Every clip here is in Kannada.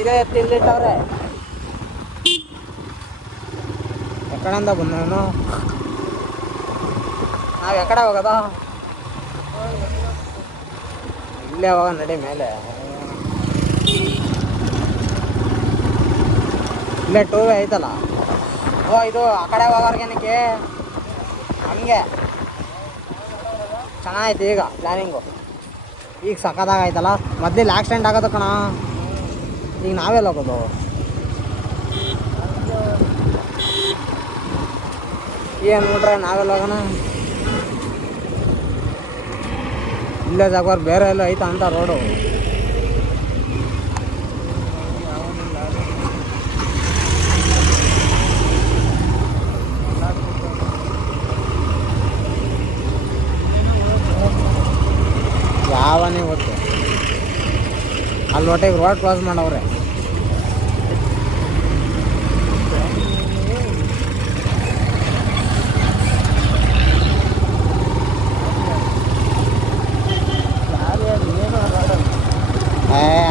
ಇದೇ ತಿಂದಿಟ್ಟವ್ರೆ ಎಕಡೆಯಿಂದ ಬಂದವನು? ನಾವು ಎಕಡೆ ಹೋಗೋದ? ಇಲ್ಲೇ ಹೋಗ ನಡಿ ಮೇಲೆ. ಇಲ್ಲೇ ಟೂ ವೇ ಐತಲ್ಲ? ಓ ಇದು ಆ ಕಡೆ ಹೋಗೋರ್ಗೇನಕ್ಕೆ ಹಂಗೆ ಚೆನ್ನಾಗೈತೆ ಈಗ ಪ್ಲ್ಯಾನಿಂಗು ಈಗ ಸಕ್ಕದಾಗೈತಲ್ಲ ಮೊದಲಿಲ್ಲ ಆಕ್ಸಿಡೆಂಟ್ ಆಗೋದು ಕಣ. ಈಗ ನಾವೆಲ್ಲ ಹೋಗೋದು? ಏನು ನೋಡ್ರೆ ನಾವೆಲ್ಲ ಹೋಗೋಣ? ಇಲ್ಲೇ ಜಾಗವಾರ ಬೇರೆ ಎಲ್ಲ ಐತಾ ಅಂತ ರೋಡು. ಯಾವನೇ ಗೊತ್ತು ಅಲ್ಲಿ ಒಟ್ಟಿಗೆ ರೋಡ್ ಕ್ರಾಸ್ ಮಾಡವ್ರೆ.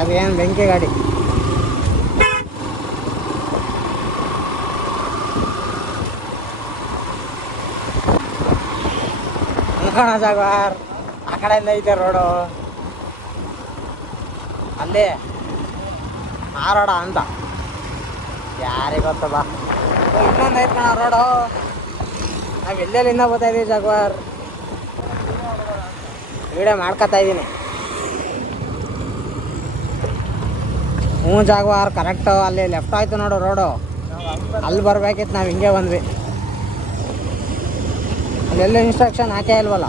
ಅದೇನು ಬೆಂಕಿ ಗಾಡಿ. ಜಾಗವಾರ್. ಆ ಕಡೆಯಿಂದ ಐತೆ ರೋಡು. ಅಲ್ಲಿ ರೋಡ ಅಂತ. ಯಾರಿಗೆ ಗೊತ್ತದ ಇನ್ನೊಂದು ಐತೆ ಕಣ ರೋಡು ನಾವು ಎಲ್ಲೆಲ್ಲಿಂದ ಬರ್ತಾ ಇದೀವಿ, ಜಾಗ್ವಾರ್? ವಿಡಿಯೋ ಮಾಡ್ಕೊತಾ ಇದ್ದೀನಿ ಹ್ಞೂ, ಜಾಗ್ವಾರ್ ಕರೆಕ್ಟು ಅಲ್ಲಿ ಲೆಫ್ಟ್ ಆಯ್ತು ನೋಡು ರೋಡು ಅಲ್ಲಿ ಬರ್ಬೇಕಿತ್ತು, ನಾವು ಹಿಂಗೆ ಬಂದ್ವಿ. ಅಲ್ಲೆಲ್ಲ ಇನ್ಸ್ಟ್ರಕ್ಷನ್ ಹಾಕೇ ಇಲ್ವಲ್ಲ?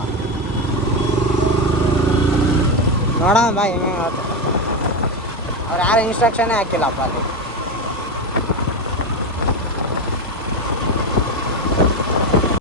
ನೋಡೋಣ, ಬಾ ಹೆಂಗೆ ಅವ್ರು ಯಾರು ಇನ್ಸ್ಟ್ರಕ್ಷನೇ ಹಾಕಿಲ್ಲಪ್ಪ ಅಲ್ಲಿ.